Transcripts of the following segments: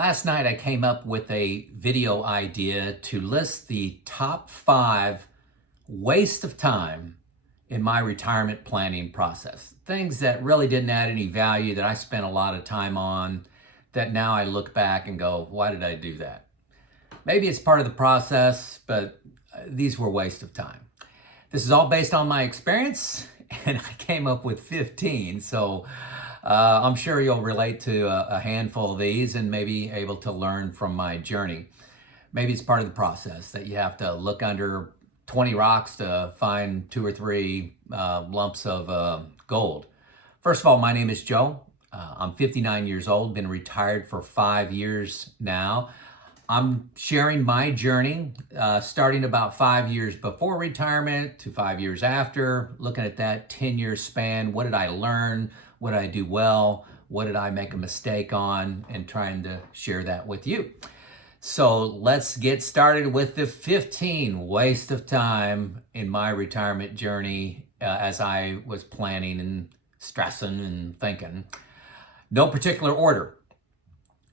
Last night I came up with a video idea to list the top 5 waste of time in my retirement planning process. Things that really didn't add any value that I spent a lot of time on that now I look back and go, why did I do that? Maybe it's part of the process, but these were waste of time. This is all based on my experience, and I came up with 15. So I'm sure you'll relate to a handful of these and maybe able to learn from my journey. Maybe it's part of the process that you have to look under 20 rocks to find 2 or 3 lumps of gold. First of all, my name is Joe. I'm 59 years old, been retired for 5 years now. I'm sharing my journey, starting about 5 years before retirement to 5 years after, looking at that 10-year span. What did I learn? What did I do well? What did I make a mistake on? And trying to share that with you. So let's get started with the 15 waste of time in my retirement journey as I was planning and stressing and thinking. No particular order.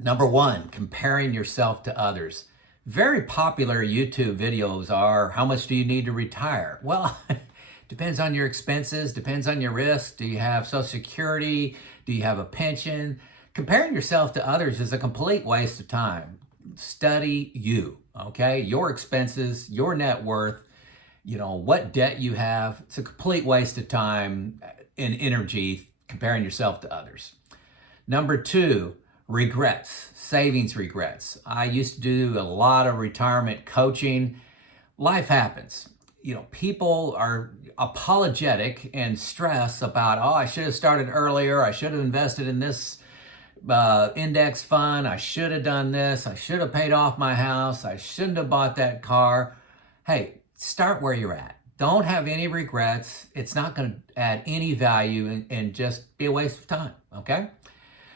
Number 1, comparing yourself to others. Very popular YouTube videos are, how much do you need to retire? Well, depends on your expenses, depends on your risk. Do you have Social Security? Do you have a pension? Comparing yourself to others is a complete waste of time. Study you, okay? Your expenses, your net worth, what debt you have. It's a complete waste of time and energy comparing yourself to others. Number 2, regrets, savings regrets. I used to do a lot of retirement coaching. Life happens. People are apologetic and stress about, I should have started earlier. I should have invested in this index fund. I should have done this. I should have paid off my house. I shouldn't have bought that car. Hey, start where you're at. Don't have any regrets. It's not going to add any value and just be a waste of time, okay?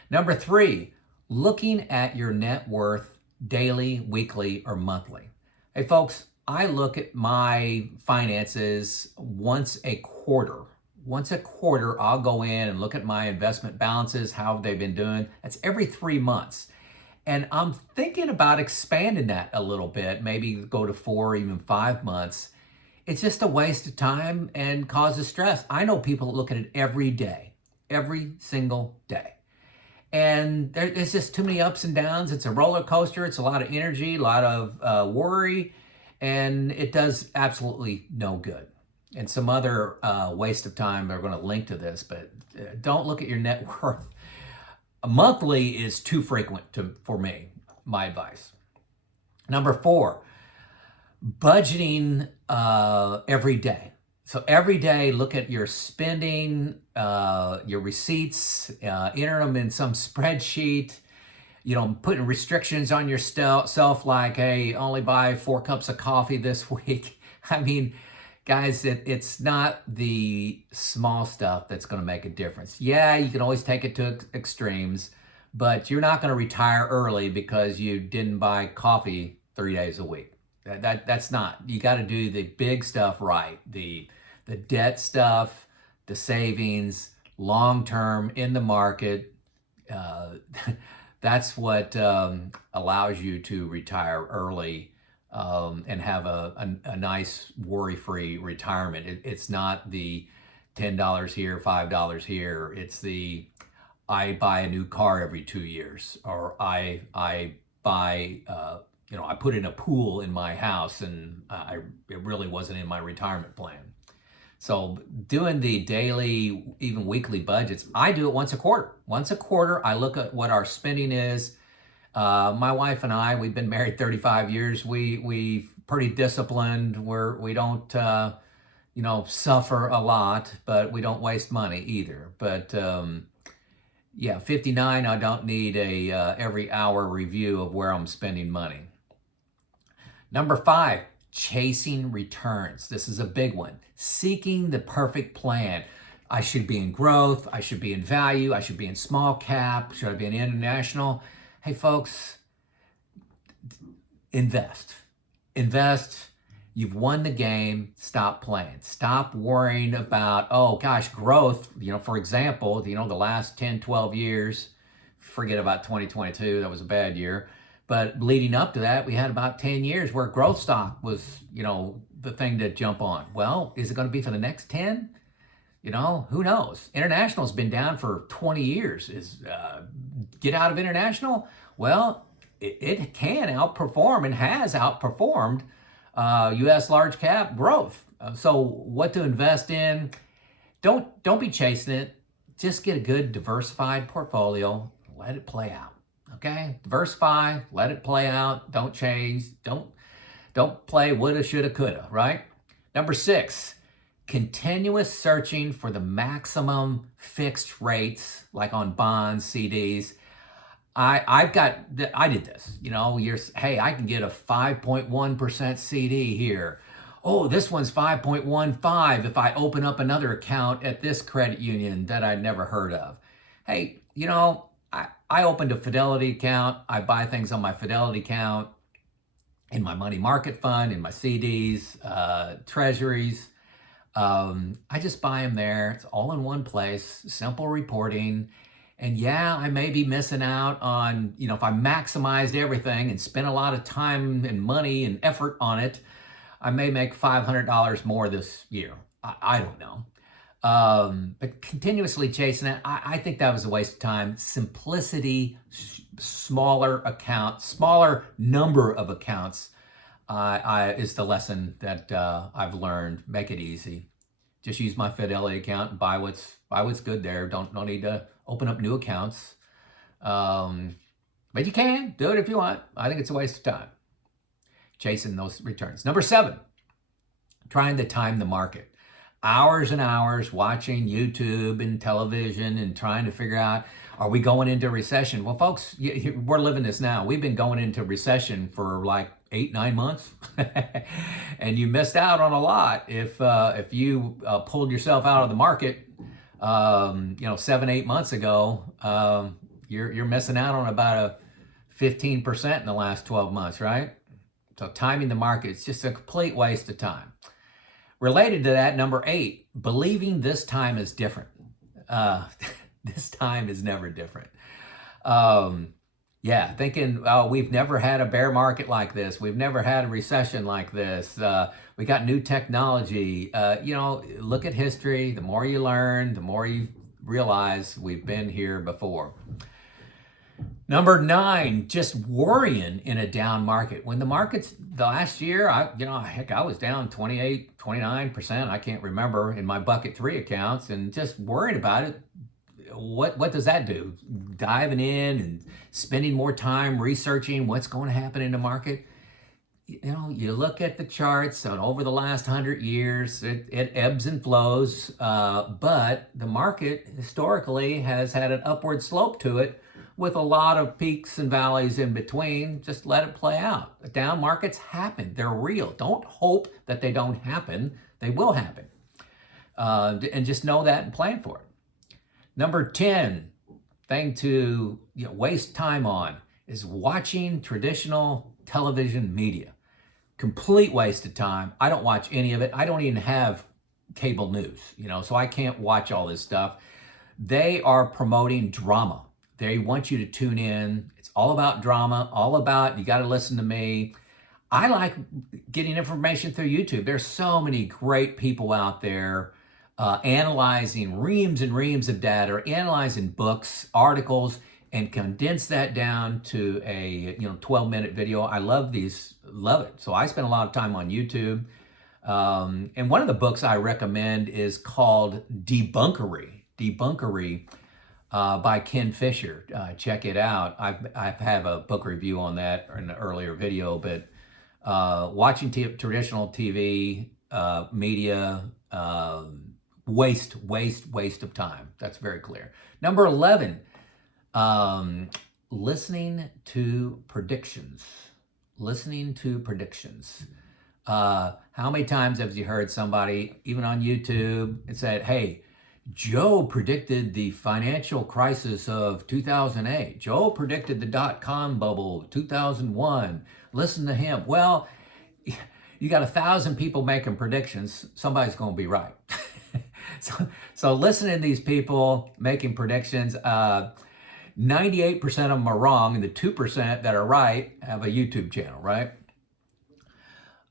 Number 3, looking at your net worth daily, weekly, or monthly. Hey folks, I look at my finances once a quarter. Once a quarter, I'll go in and look at my investment balances, how they've been doing. That's every 3 months. And I'm thinking about expanding that a little bit, maybe go to 4, even 5 months. It's just a waste of time and causes stress. I know people that look at it every day, every single day. And there's just too many ups and downs. It's a roller coaster. It's a lot of energy, a lot of worry, and it does absolutely no good. And some other waste of time are going to link to this, but don't look at your net worth. A monthly is too frequent for me, my advice. Number 4, budgeting every day. So every day, look at your spending, your receipts, enter them in some spreadsheet, putting restrictions on yourself like, hey, only buy 4 cups of coffee this week. I mean, guys, it's not the small stuff that's going to make a difference. Yeah, you can always take it to extremes, but you're not going to retire early because you didn't buy coffee 3 days a week. That's not. You got to do the big stuff right. The debt stuff, the savings, long-term in the market. That's what allows you to retire early and have a nice worry-free retirement. It's not the $10 here, $5 here. It's the, I buy a new car every 2 years, or I buy, I put in a pool in my house and it really wasn't in my retirement plan. So doing the daily, even weekly budgets, I do it once a quarter. Once a quarter, I look at what our spending is. My wife and I, we've been married 35 years. We pretty disciplined. We don't, suffer a lot, but we don't waste money either. But 59, I don't need a every hour review of where I'm spending money. Number 5, chasing returns. This is a big one. Seeking the perfect plan. I should be in growth. I should be in value. I should be in small cap. Should I be in international? Hey, folks, invest. Invest. You've won the game. Stop playing. Stop worrying about, oh, gosh, growth. For example, the last 10, 12 years, forget about 2022. That was a bad year. But leading up to that, we had about 10 years where growth stock was, the thing to jump on. Well, is it going to be for the next 10? Who knows? International's been down for 20 years. Get out of international? Well, it can outperform and has outperformed U.S. large cap growth. So what to invest in? Don't be chasing it. Just get a good diversified portfolio. Let it play out. Okay? Diversify. Let it play out. Don't chase. Don't play woulda, shoulda, coulda. Right? Number 6. Continuous searching for the maximum fixed rates, like on bonds, CDs. I did this. Hey, I can get a 5.1% CD here. Oh, this one's 5.15 if I open up another account at this credit union that I'd never heard of. Hey, I opened a Fidelity account. I buy things on my Fidelity account, in my money market fund, in my CDs, treasuries. I just buy them there. It's all in one place, simple reporting. And yeah, I may be missing out on, if I maximized everything and spent a lot of time and money and effort on it, I may make $500 more this year. I don't know. But continuously chasing it, I think that was a waste of time. Simplicity, smaller number of accounts is the lesson that I've learned. Make it easy. Just use my Fidelity account and buy what's good there. Don't need to open up new accounts. But you can do it if you want. I think it's a waste of time chasing those returns. Number 7, trying to time the market. Hours and hours watching YouTube and television and trying to figure out, are we going into recession? Well, folks, we're living this now. We've been going into recession for like 8-9 months, and you missed out on a lot if you pulled yourself out of the market, 7-8 months ago. You're missing out on about a 15% in the last 12 months, right? So timing the market, it's just a complete waste of time. Related to that, number 8, believing this time is different. This time is never different. Thinking, we've never had a bear market like this. We've never had a recession like this. We got new technology. Look at history. The more you learn, the more you realize we've been here before. Number 9, just worrying in a down market. When the market's, the last year, I was down 28, 29%. I can't remember in my bucket 3 accounts, and just worried about it. What does that do? Diving in and spending more time researching what's going to happen in the market. You look at the charts and over the last 100 years, it ebbs and flows, but the market historically has had an upward slope to it with a lot of peaks and valleys in between. Just let it play out. Down markets happen. They're real. Don't hope that they don't happen. They will happen. And just know that and plan for it. Number 10 thing to waste time on is watching traditional television media. Complete waste of time. I don't watch any of it. I don't even have cable news, so I can't watch all this stuff. They are promoting drama. They want you to tune in. It's all about drama, all about, you got to listen to me. I like getting information through YouTube. There's so many great people out there analyzing reams and reams of data, analyzing books, articles, and condense that down to a 12-minute video. I love these, love it. So I spend a lot of time on YouTube. And one of the books I recommend is called Debunkery by Ken Fisher. Check it out. I've had a book review on that in an earlier video, but watching traditional TV, media, waste of time. That's very clear. Number 11, listening to predictions. How many times have you heard somebody, even on YouTube, and said, hey, Joe predicted the financial crisis of 2008. Joe predicted the dot-com bubble of 2001. Listen to him. Well, you got 1,000 people making predictions. Somebody's going to be right. So listening to these people making predictions, 98% of them are wrong, and the 2% that are right have a YouTube channel, right?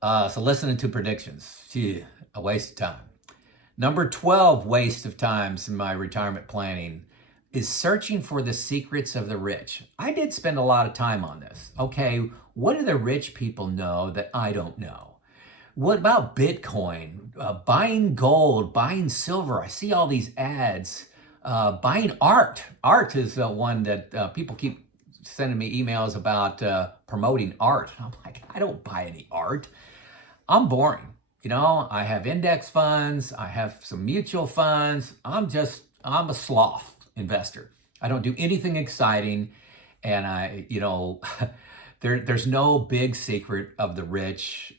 So listening to predictions, gee, a waste of time. Number 12 waste of times in my retirement planning is searching for the secrets of the rich. I did spend a lot of time on this. Okay, what do the rich people know that I don't know? What about Bitcoin? Buying gold, buying silver. I see all these ads. Buying art. Art is one that people keep sending me emails about promoting art. I'm like, I don't buy any art. I'm boring. I have index funds. I have some mutual funds. I'm a sloth investor. I don't do anything exciting. And there's no big secret of the rich.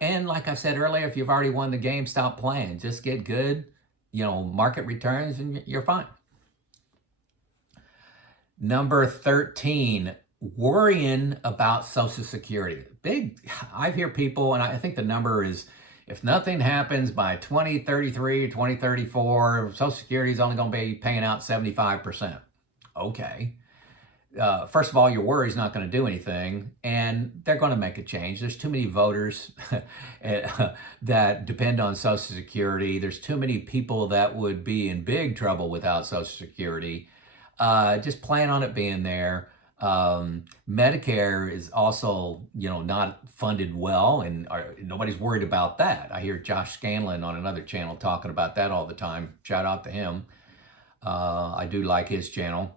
And like I said earlier, if you've already won the game, stop playing. Just get good, market returns, and you're fine. Number 13, worrying about Social Security. I hear people, and I think the number is, if nothing happens by 2033, 2034, Social Security is only going to be paying out 75%. Okay. First of all, your worry is not going to do anything, and they're going to make a change. There's too many voters that depend on Social Security. There's too many people that would be in big trouble without Social Security. Just plan on it being there. Medicare is also, not funded well, and nobody's worried about that. I hear Josh Scanlon on another channel talking about that all the time. Shout out to him. I do like his channel.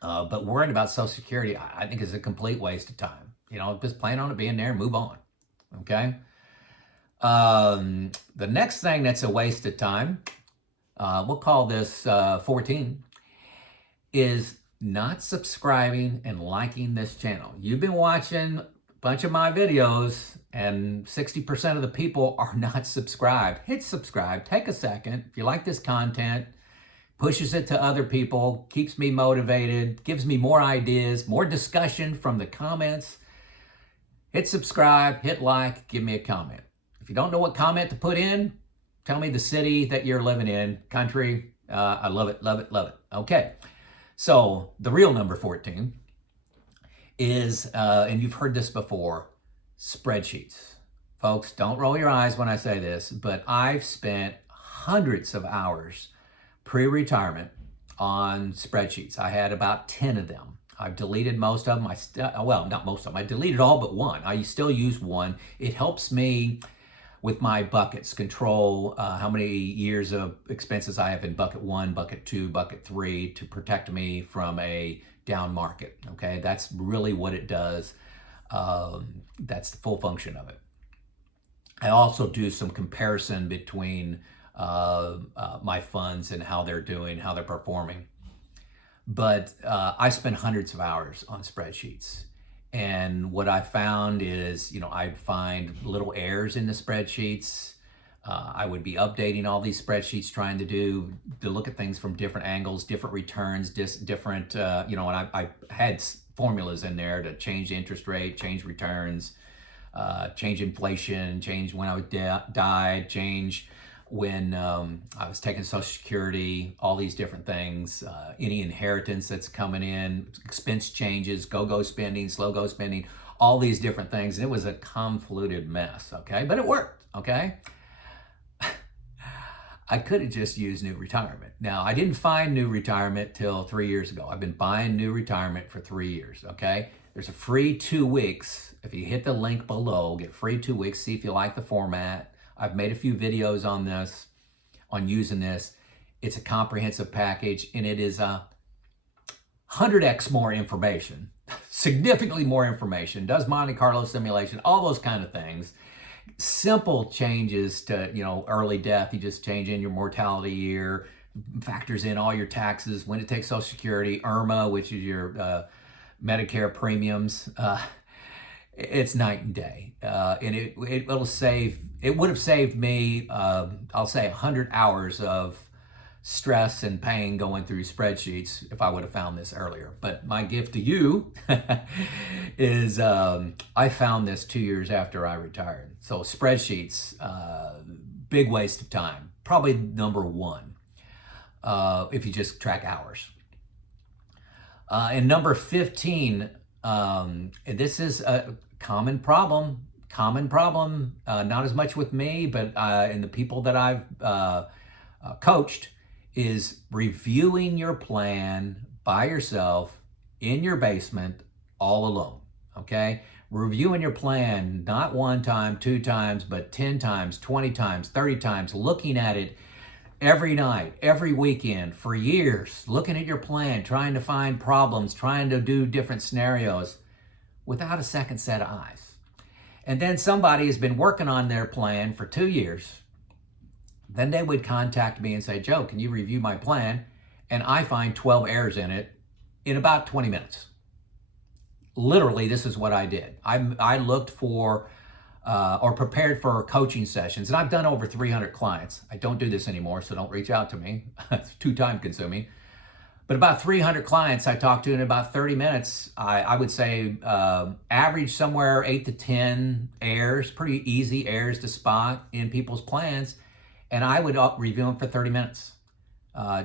But worrying about Social Security, I think, is a complete waste of time. Just plan on it being there and move on. Okay? The next thing that's a waste of time, we'll call this 14, is not subscribing and liking this channel. You've been watching a bunch of my videos, and 60% of the people are not subscribed. Hit subscribe. Take a second. If you like this content, pushes it to other people, keeps me motivated, gives me more ideas, more discussion from the comments. Hit subscribe, hit like, give me a comment. If you don't know what comment to put in, tell me the city that you're living in, country. I love it, love it, love it. Okay, so the real number 14 is, and you've heard this before, spreadsheets. Folks, don't roll your eyes when I say this, but I've spent hundreds of hours pre-retirement on spreadsheets. I had about 10 of them. I've deleted most of them. Not most of them. I deleted all but one. I still use one. It helps me with my buckets, control how many years of expenses I have in bucket 1, bucket 2, bucket 3 to protect me from a down market. Okay, that's really what it does. That's the full function of it. I also do some comparison between my funds and how they're doing, how they're performing. But I spend hundreds of hours on spreadsheets. And what I found is, I'd find little errors in the spreadsheets. I would be updating all these spreadsheets, trying to look at things from different angles, different returns, different, and I had formulas in there to change the interest rate, change returns, change inflation, change when I died, change when I was taking Social Security, all these different things, any inheritance that's coming in, expense changes, go spending, slow go spending, all these different things. And it was a convoluted mess, okay? But it worked, okay? I could have just used New Retirement. Now, I didn't find New Retirement till 3 years ago. I've been buying New Retirement for 3 years, okay? There's a free 2 weeks. If you hit the link below, get free 2 weeks, see if you like the format. I've made a few videos on this, on using this. It's a comprehensive package, and it is 100x more information, significantly more information, does Monte Carlo simulation, all those kind of things. Simple changes to, early death. You just change in your mortality year, factors in all your taxes, when to take Social Security, IRMA, which is your Medicare premiums. It's night and day, and it would have saved me, I'll say 100 hours of stress and pain going through spreadsheets if I would have found this earlier. But my gift to you is I found this 2 years after I retired. So spreadsheets, big waste of time, probably number one if you just track hours. And number 15, this is a common problem, not as much with me, but in the people that I've coached, is reviewing your plan by yourself in your basement all alone, okay? Reviewing your plan, not one time, two times, but 10 times, 20 times, 30 times, looking at it every night, every weekend, for years, looking at your plan, trying to find problems, trying to do different scenarios without a second set of eyes. And then somebody has been working on their plan for 2 years. Then they would contact me and say, Joe, can you review my plan? And I find 12 errors in it in about 20 minutes. Literally, this is what I did. I looked for or prepared for coaching sessions, and I've done over 300 clients. I don't do this anymore, so don't reach out to me. It's too time consuming. But about 300 clients I talked to in about 30 minutes. I would say average somewhere 8 to 10 errors, pretty easy errors to spot in people's plans. And I would review them for 30 minutes.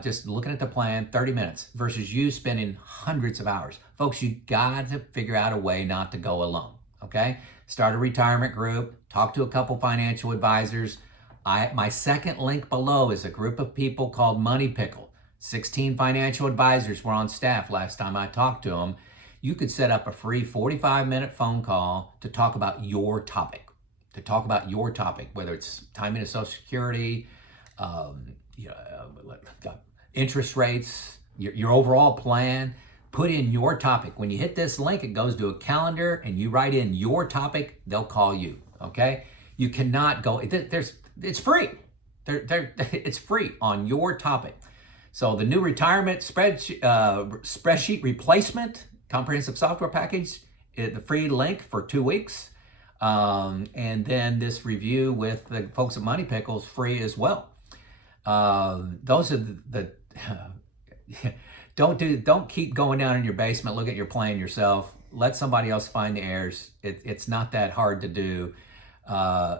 Just looking at the plan, 30 minutes versus you spending hundreds of hours. Folks, you got to figure out a way not to go alone, okay? Start a retirement group, talk to a couple financial advisors. My second link below is a group of people called Money Pickle. 16 financial advisors were on staff last time I talked to them. You could set up a free 45-minute phone call to talk about your topic. Whether it's timing of Social Security, interest rates, your overall plan. Put in your topic. When you hit this link, it goes to a calendar and you write in your topic, they'll call you, okay? You cannot go, it's free. It's free on your topic. So the new retirement spreadsheet replacement comprehensive software package, the free link for 2 weeks. And then this review with the folks at Money Pickle is free as well. Those are the don't keep going down in your basement, look at your plan yourself. Let somebody else find the errors. It's not that hard to do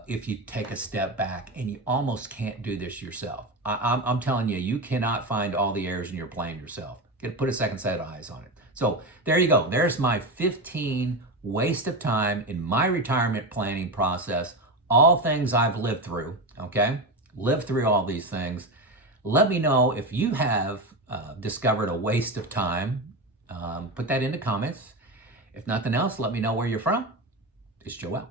if you take a step back, and you almost can't do this yourself. I'm telling you, you cannot find all the errors in your plan yourself. Put a second set of eyes on it. So there you go. There's my 15 waste of time in my retirement planning process. All things I've lived through, okay? Lived through all these things. Let me know if you have discovered a waste of time. Put that in the comments. If nothing else, let me know where you're from. It's Joe out.